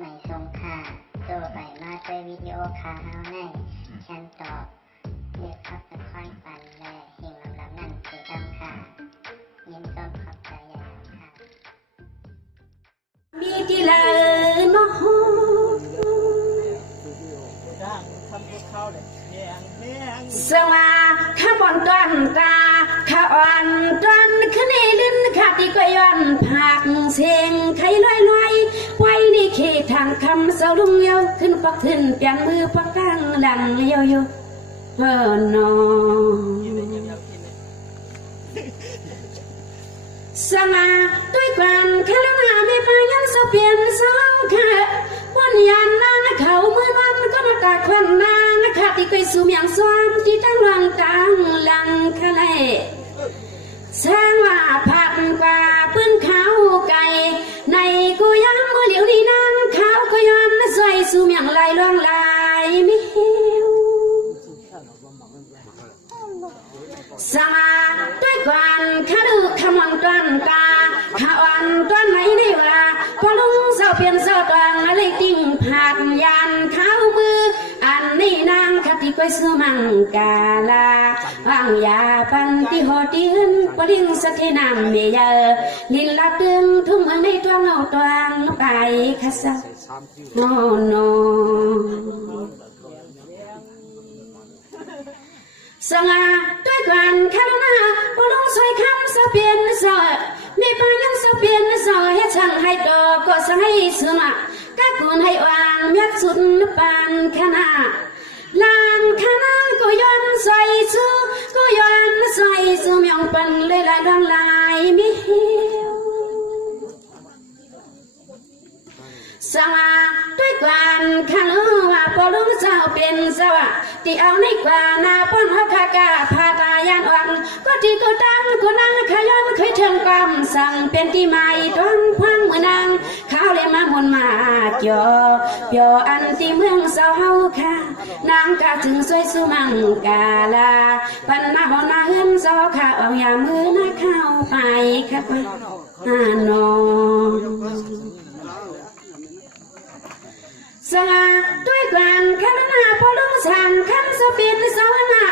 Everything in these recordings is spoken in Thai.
ไม่ทรงค่าตัวใบมาด้วยวิดีโอคาเฮาในฉันตอบเลือกขับตะค่อยปันและเฮงลำนั่นเสียดำค่ะยินต้นขอบใจใหญ่ค่ะมีที่ละเนาะสว่าข้าบอนต้นตาข้าอ่อนต้นขึ้นในลิ้นข้าตีก็ย้อนผักเสียงไข่ลอยไว้ในเขตทางคำเสาลุงเยาขึ้นปักขึ้นเปลี่ยนมือปักตั้งดังเยาอยู่นอสมาด้วยกันข้าละนาไม่พายันเสเปลี่ยนสองค่ะวันยันนางเขาเมื่อวันก็มาตาควันนางข้าที่เคยสูมอย่างสวามที่ตั้งหลังตั้งหลังข้าเลยสร้างว่าผัดกว่าปืนเขาไก่ในกูยังกูเหลียวดีนางเขาก็ย้อนใส่สูมอย่างลายล่องลายไม่เหี่ยวสมาด้วยกันข้าดูขมังตันตาข้าอ่อนตันไหนนี่ว่าพอลุงเสาเปลี่ยนเสาตรังอะไรติ้งผัดยันเขามืออันนี้นางคติก้อยสมังกาลาวางยาปันที่หอดีหึนปลิงสะเทนามเมียลินลัดดึงทุ่มในตัวเงาตรังไปข้าสะโนโนสง่าด้วยกันข้าหน้าพอลุงสวยคำเสเปลี่ยนเสไม่ปายังเสเปลี่ยนเสให้ช่างให้ดอกก็สั่งให้เสือก็ควรให้วางยัดสุดปานขนาลานขนาก็ย้อนใส่ซื้อก็ย้อนใส่ซื้อมองปันเลยลายดวงลายไม่เหี่ยวสมาด้วยกันข้าหน้าพอลุงเจ้าเป็นสวะที่เอาในกว่านาป้อนเขาขากาพาตายันอ่อนก็ที่ก็ตั้งก็นั่งขย้อนเคยเชิงความสั่งเป็นที่ใหม่ต้นพังเมื่อนางเขาเลยมาหมุนมาเกี่ยวอันที่เมืองเสาเฮาค่ะนางกาถึงสวยสุมังกาลาปันนาบ่นาเฮือนเสาค่ะเอาอย่ามือนาเข้าไปค่ะป้านอสละด้วยกันข้าหน้าพอลุงสั่งคำสเปลี่ยนเสาหน้า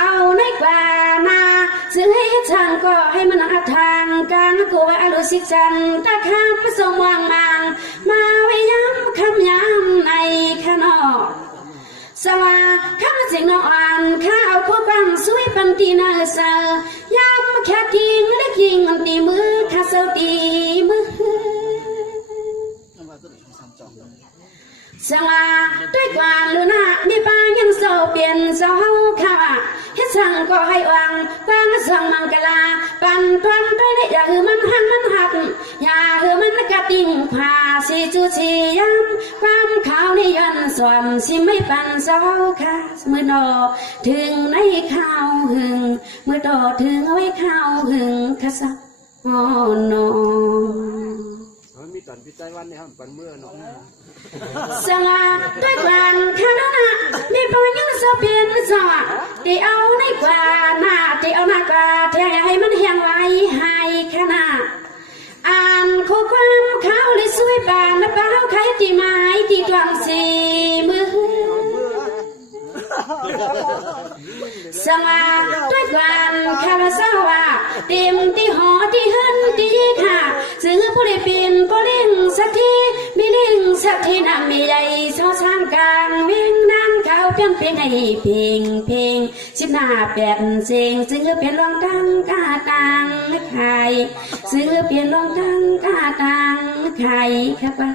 เอาในกว่านาซื้อให้ช่างก็ให้มันอาทางกลางกูไว้อรุสิจันตาคำสมวางมางมาไว้ย้ำคำย้ำในข้านอกสละคำเสียงน้องอ่านข้าเอาพวกบังสวยปันตีนาเสย้ำแค่ทิ้งและยิงมันตีมือข้าเสาตีมือสว่าด้วยความลุนามีปายังโซเปลี่ยนโซเฮาข้าเฮ็ดสั่งก็ให้วางสั่งมังกลาปันทวนด้วยเนี่ยอย่าหือมันหันมันหัดอย่าหือมันกระดิ่งผ่าสีจูชีย้ำความขาวในยันสวมสิไม่ปันโซเฮาค่ะเมื่อโตถึงในข้าวหึงเมื่อโตถึงเอาไว้ข้าวหึงค่ะสักโอ้โนมีตอนพิจัยวันเนี่ยครับปันเมื่อเนาะสละด้วยกันข้าหน้ามีปายังเสเปลี่ยนสวะที่เอาในกว่าหน้าที่เอาหน้ากว่าแทงให้มันเฮียงไว้ให้ขนาดอ่านข้อความเขาเลยสวยปานและเป้าใครที่ไม้ที่ตวงสีมือสละด้วยกันข้าสาวะเต็มที่หอที่หึนที่ค่ะซื้อผู้ได้เป็นผู้เลี้ยงสักทีมีเลี้ยงสักทีน่ะมีใหญ่เสาสร้างกลางเวียงนั่งเขาเปลี่ยนเป็นให้เพลงสิบหน้าแปดเสียงซื้อเปลี่ยนรองตั้งกาตังไข่ซื้อเปลี่ยนรองตั้งกาตังไข่ครับว่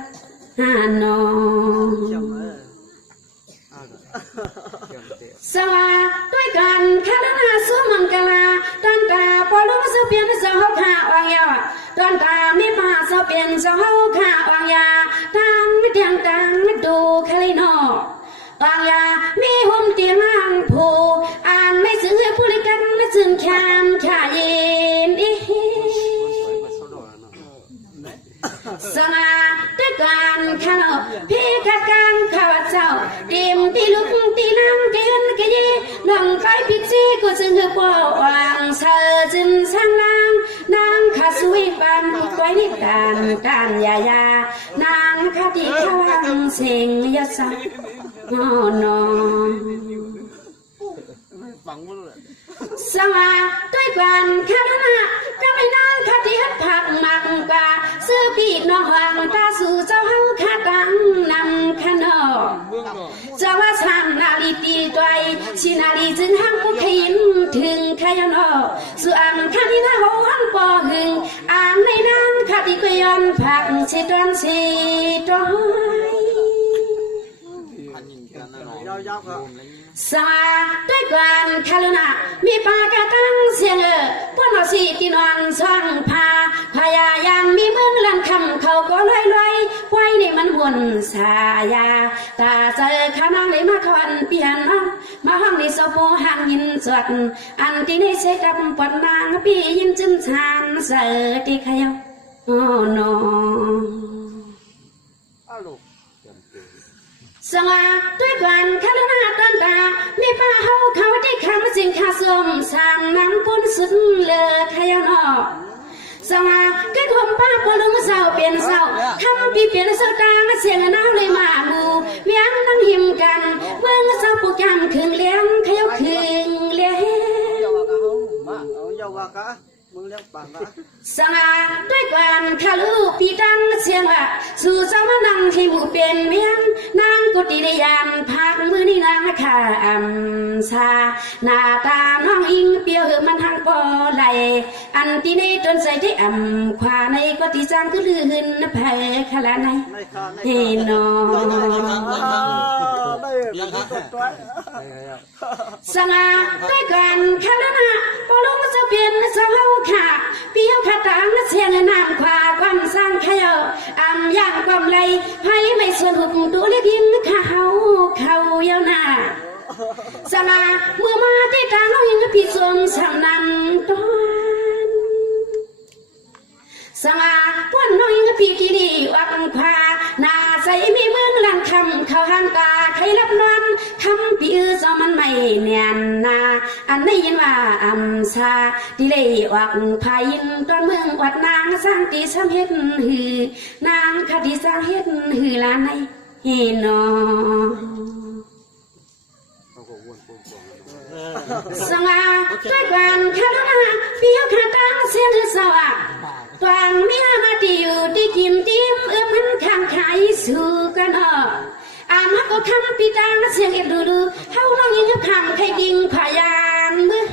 านอสว่าด้วยกันข้าหน้าสู้มังกลาตอนตาพอลุงเสเปลี่ยนเสาข้าวางยาตอนตาไม่ป่าเสเปลี่ยนเสาข้าวางยาตั้งไม่เตียงตั้งไม่ดูใครนอวางยามีห่มเตียงอ่างผูอ่านไม่ซื้อผู้ลิกันไม่ซึ้งแคมขาเย็นสง่าด้วยกันข้าพี่กะกังข้าเจ้าเตรียมตีลุกตีนั่งตีนกะยีลองไปพิจีก็จึงเหือปวางเธอจึงสร้างนางข้าสวยปันไว้ในการยายานางข้า าดีข้าวังเสียงยศนอนฟังมันเลยสว่าด้วยกันข้าหน้าก็ไม่นานข้าที่ฮัดผักหมักกว่าซื้อปีน้องหวังตาสู่เจ้าเฮาข้าตังนำขนอจะว่าสามนาลีตีด้วยชินาลีจึงห้างผู้ขินถึงขยันอส่วนข้าที่หน้าหัวปอหึงอ่างในน้ำข้าที่ก็ย้อนผักเชตอนเชตอยสาด้วยกันคาลุนามีปากระตั้งเสียงพวกเราสีกินวันสว่างพาพยายามมีเมืองลันคำเขาก็ลอยไว้ในมันวนสายาตาเจอข้านั่งในมาควันเปลี่ยนมาห้องในโซโฟห่างยินสวดอันที่นี่เสดับปวดนางปียินจึงชานเสือที่ขยโอ้โนสว่าด้วยกันข้าหน้าตันตามีป้าเฮาเขาที่คำสิงข้าสมสร้างน้ำปุ้นสุดเลอขยันออกสว่าเกิดผมป้าพอลุงเศร้าเปลี่ยนเศร้าคำปีเปลี่ยนเศร้าตางเสียงน้ำเลยมาบูเวียงนั่งหิมกันเมื่อเศร้าปุกยำคืนเลี้ยงขยับคืนเลี้ยงสง่าด้วยกันข้าลูกพี่ตั้งเสียงว่าสู่เจ้ามานั่งที่หมู่เป็นเมียงนางกุฏิได้ยามพักมือนี่นางข้าซาหน้าตาน้องอิงเปียวมันทางปอไหลอันที่ในต้นใส่ที่ขวาในกุฏิจางก็ลื่นแผ่ขลาในเฮนอสง่าด้วยกันข้าหน้าพอลงจะเปลี่ยนเจ้าเฮาค่ะเปียวขาตังเสียงน้ำขวาความสร้างขยย่างความไหลไพ่ไม่ส่วนหุบตัวเล็กยิงเขาเยาหน้าสง่าเมื่อมาที่ทางน้องยิงพี่ส่วนสำนันตอนสง่าพวนน้องยิงพี่ที่ดีวังพาหน้าใสมีเมืองลังคำเขาห่างตาใครรับนอนคำพี่สมันไม่เนียนนาอันได้ยินว่าซาที่เลยวังพายินตอนเมืองวัดนางสร้างตีสามเฮ็ดหือนางคดีสร้างเฮ็ดหือลานในเฮนอสง่าด้วยกันข้าหน้าเปียวขาตังเสียงสวะตวางมีนาที่อยู่ที่กิมจิ้มมันข้างขายสู่กันฮักก็คำปีตาเสียงเอ็ดดูเฮาน้องยิงคำใครยิงพยานมือ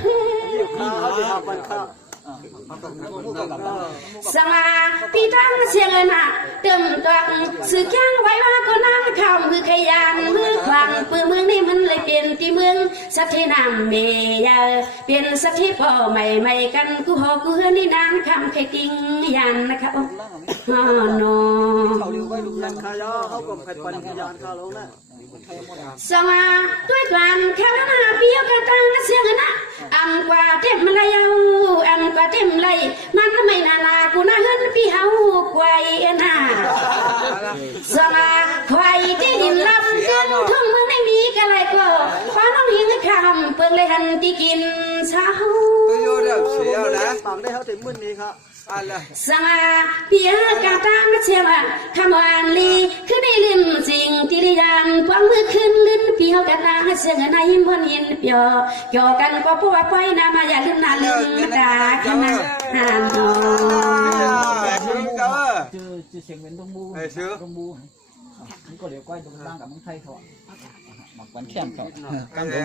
สมาปีตั้งเสียงน่ะเติมตักสื่อแข้งไว้ว่าก็นั่งคำคือขยันมือขวางปืนเมืองนี่มันเลยเปลี่ยนที่เมืองสัตย์ที่นำเมียเปลี่ยนสัตย์ที่พ่อใหม่กันกูหอกูเฮือนี่นางคำใครติงยันนะคะอ๋อโนสมาด้วยกันข้าหน้าเปียวกระตังเสียงน่ะกว่าเต็มเลยกว่าเต็มเลยมันไม่นากูน่าเฮินพี่เฮาควายน่ะสมาควายที่ดินลำจนทุ่งเมืองไม่มีกันเลยก็ฟ้าน้องหิงคำเปิงเลยหันที่กินเช้าฟังได้เขาถึงมื้อนี้ครับสง่าเปียกาตังเชียวคำวันลีคือได้ลืมสิ่งที่ได้ยันพวงมือขึ้นลิ้นเปียวกาตังเสียงในมวนยินเปียวกันก็พวกไว้นามาอย่าลืมนาลืมตาขนาดนั้นเสียงเป็นตรงบูนี่ก็เดี๋ยวก้อยตรงล่างกับมึงไทยเขาหมักวันแข้งเขากันเลย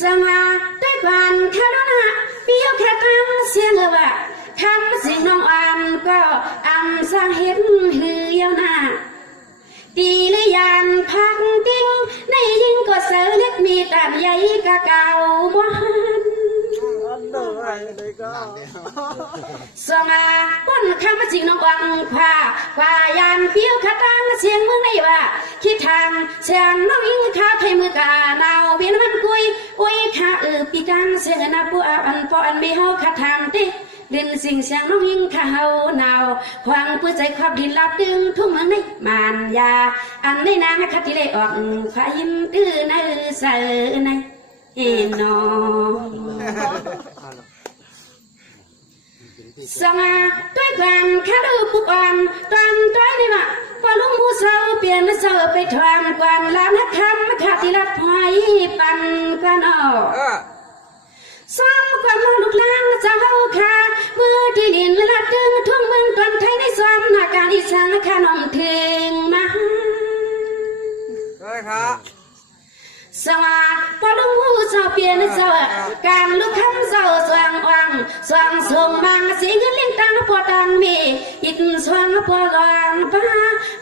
สง่าด้วยกันข้าหน้าเปียวแค่ตั้งเสียงว่าคำสิ่งน้องก็สร้างเห็นหือยาวหน้าตีเลยยานพักติ้งในยิงก็เสือเล็กมีแต่ใหญ่กะเก่ามันสง่าป้นคำสิ่งน้องควายานเปียวแค่ตั้งเสียงเมืองในว่าคิดทางเสียงน้องยิงข้าไทยมือกาดาวเวียนมันกุยข้าปีจังเสียงนาปัวปอมีเฮาข้าทำติดินสิ่งเสียงน้องยิงข้าเฮาหนาวควางปื้อใจขอบดินลับดึงทุ่งเมืองในมานยาอันในนางคัดที่เลยออกฟ้ายิ้มตื้อในเสือในเอ็นอสง่าด้วยกันข้าดูปุกอ่อนตอนต้อยนี่มา ปลี่ยนเสือไปทำกวนลานักคำขาดที่รับหอยปันกวนออกซ้ำความมองลูกลางเจ้าค่ะมือที่ดินละดึงทุ่งเมืองตอนไทยในซ้ำนาการอีสานขนมถึงมาสวัสดิ์พอลุงหูเจ้าเปลี่ยนเจ้าการลูกคำเจ้าสว่างวังสว่างส่งบางสีเงินเลี้ยงตังพอตังมีอิดสว่างพอลางป้า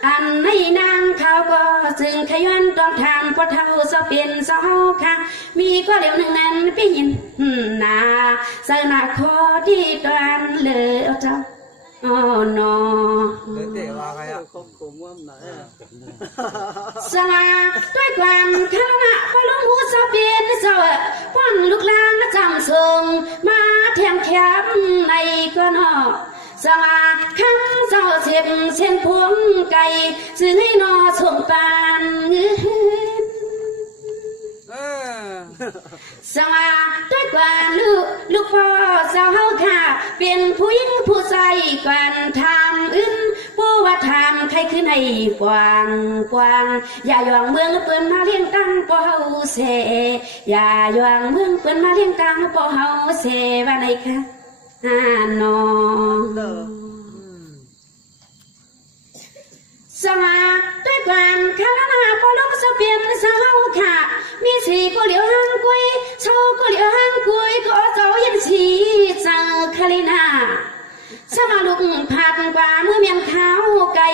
อันในนางเขาก็จึงขยันต้องทำพอเท่าเจ้าเปลี่ยนเจ้าค่ะมีก็เดี๋ยวหนึ่งนั้นปีนนาใส่หน้าคอดีตอนเลยเจ้าอ๋อนอเด็กว่าไงอ่ะสลาด้วยความข้างหน้าพอลุงหูเจ้าเปลี่ยนเจ้าป้อนลูกลางจำส่งมาแทงแคบในก็นอสลาข้างเจ้าเสียบเส้นพวงไก่ซื้อให้นอส่งปานสว่าด้วยกว่าลูกพ่อสาวเฮาค่ะเป็นผู้หญิงผู้ใส่กวนทำอื่นผู้ว่าทำใครขึ้นให้กว้างอย่าหย่องเมืองเปิ้นมาเลี้ยงตังปอเฮาเสอย่าหย่องเมืองเปิ้นมาเลี้ยงตังปอเฮาเสว่าไหนคะนอสว่าด้วยความข้างหน้าพอลุงเสเปลี่ยนสาวเฮาค่ะมีสีก็เหลียวหางกุยโชก็เหลียวหางกุยก็เจ้ายันสีเจอคาลินาสมาลุกผัดกว่าเมื่อเมียนขาวไก่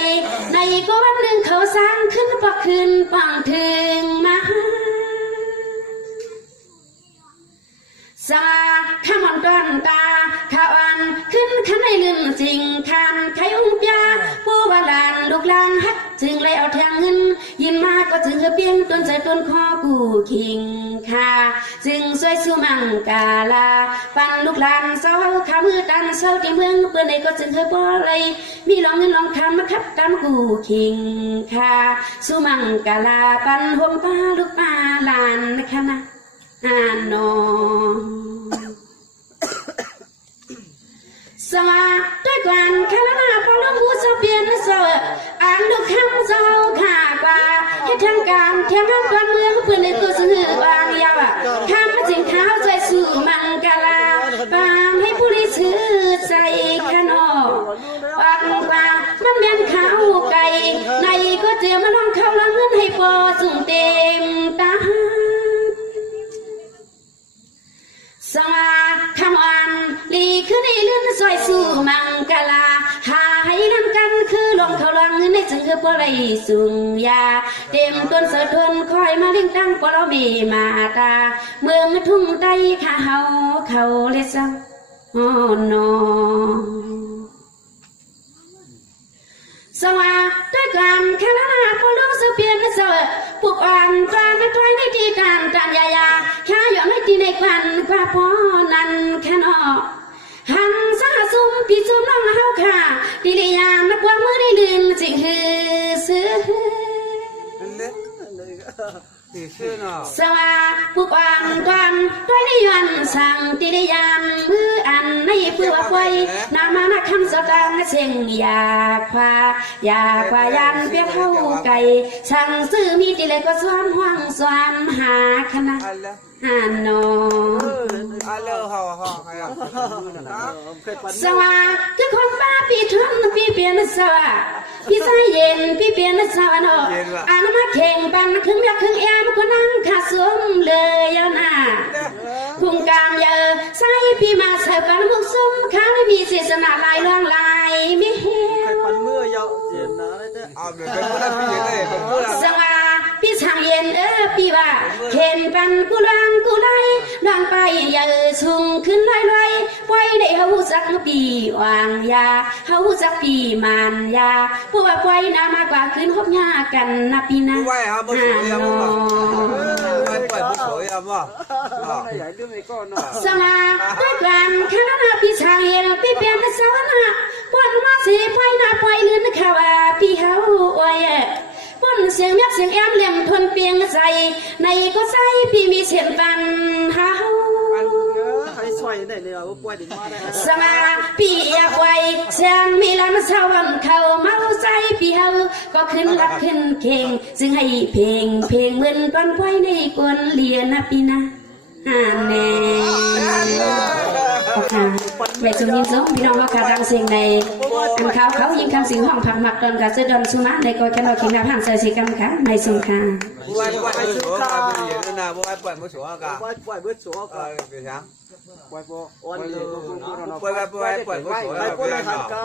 ในก็วันหนึ่งเขาสร้างขึ้นปะคืนปังถึงมาสาข้ามอนตอนตาข้าวันขึ้นขันในลืมจริงคำไข่อุ้งยาผู้บาลานลูกลางฮักจึงเลยเอาแทงเงินยินมาก็จึงเปียงต้นใจต้นคอกูคิงค่ะจึงสวยสุมังกาลาปันลูกลานเศร้าขามือตันเศร้าที่เมืองเปื่อนในก็จึงเคยบ่เลยมีลองเงินลองคำมาคับตามกูคิงค่ะสุมังกาลาปันห่มป้าลูกป้าลานนะคะนะนอสว่าด้วยกันข้างหน้าพอลุงหูเจ้าเปลี่ยนเจ้าอ่านลูกคำเจ้าข่ากว่าให้ทางการเที่ยงกันก่อนเมืองเพื่อนในตัวสื่อวางยาวคำจึงเท้าใจสู่มังกาลาบางให้ผู้ริชื่อใจขนอปากว่ามันเมียนข้าวไก่ในก็เจียมาลองเข้าละเงินให้พอสุ่มเต็มตาสว่าคำอ่านลีคือในเลื่อนซอยสู่มังกาลาหาให้นำกันคือลงเขาลังในจึงคือปลายสุงยาเต็มต้นเสทนคอยมาเลี้ยงตั้งปลมีมาตาเมืองทุ่งใต้ข้าเขาเลยซ้ำอ๋อนอสว่าด้วยกันข้างหน้าพอลุงเสเปลี่ยนเสือปลุกอ่านกลางถอยในที่การจานยาข้าหย่อนในที่ในควันกว่าพ่อนั้นแค่นอหันสาซุ่มปีซุ่มน้องเฮาค่ะดิริยามนักวางมือในลืมจิงฮือซื้อสว่าผู้กวางกวนด้วยนิยันสั่งติริยามมืออันในเพื่อไว้นามานักคำสตางเชียงอยากควายันเปียกเข้าไก่สั่งซื้อมีติเลยก็สวมห้องสวมหาคณะโนสว่าคือคนบ้าปีทุนปีเปลี่ยนสว่าพี่ใจเย็นพี่เปลี่ยนสว่าโนอันมาเข่งปันครึ่งยักครึ่งแอมก็นั่งขาสวมเลยยานาคุงกามเยอะใส่พี่มาใส่ปันมุกซุ่มข้าไม่มีเสียสนาลายล่วงลายไม่เห็นปันเมื่อยาวเย็นนะสว่าพี่ช่างเย็นพี่ว่าเห็นปันกูลังดังไปอย่าสูงขึ้นลอยไว้ได้เฮาจักปีวางยาเฮาจักปีมันยาผู้ว่าไว้นามากกว่าขึ้นฮบยากันนะปีนะไว้ครับบ่สวยอ่ะบ่ไว้ปล่อยบ่สวยอ่ะบ่สมาด้วยกันข้างหน้าพี่ช่างเย็นพี่เปลี่ยนสวรรค์ปวดมาสิไว้หน้าไว้ลื่นเขาว่าพี่เฮาไว้ป้นเสียงยักเสียงแอมเลี้ยงทนเปียงใส่ในก็ใส่พี่มีเสียงปันเฮาสมาพี่อยากไว้เสียงมีลำเศร้าวันเขาเมาใจ ปีเฮาก็ขึ้นรับขึ้นเข่งซึ่งให้เพลงเหมือนปันไว้ในกวนเลียนะปีนะแน่ค่ะแม่สมยินสมพี่น้องว่าการรังเสียงในอันเขายิงคำสิงห้องผักหมักดอนกับเสดอนสุมาในกอยกันเราเขียนหน้าผังเสยกันค่ะในสงคราม quay xuống cả bây giờ bố ai quay mới xuống cả quay bớt xuống cả cái sáng quay bố quay bố này hẳn cả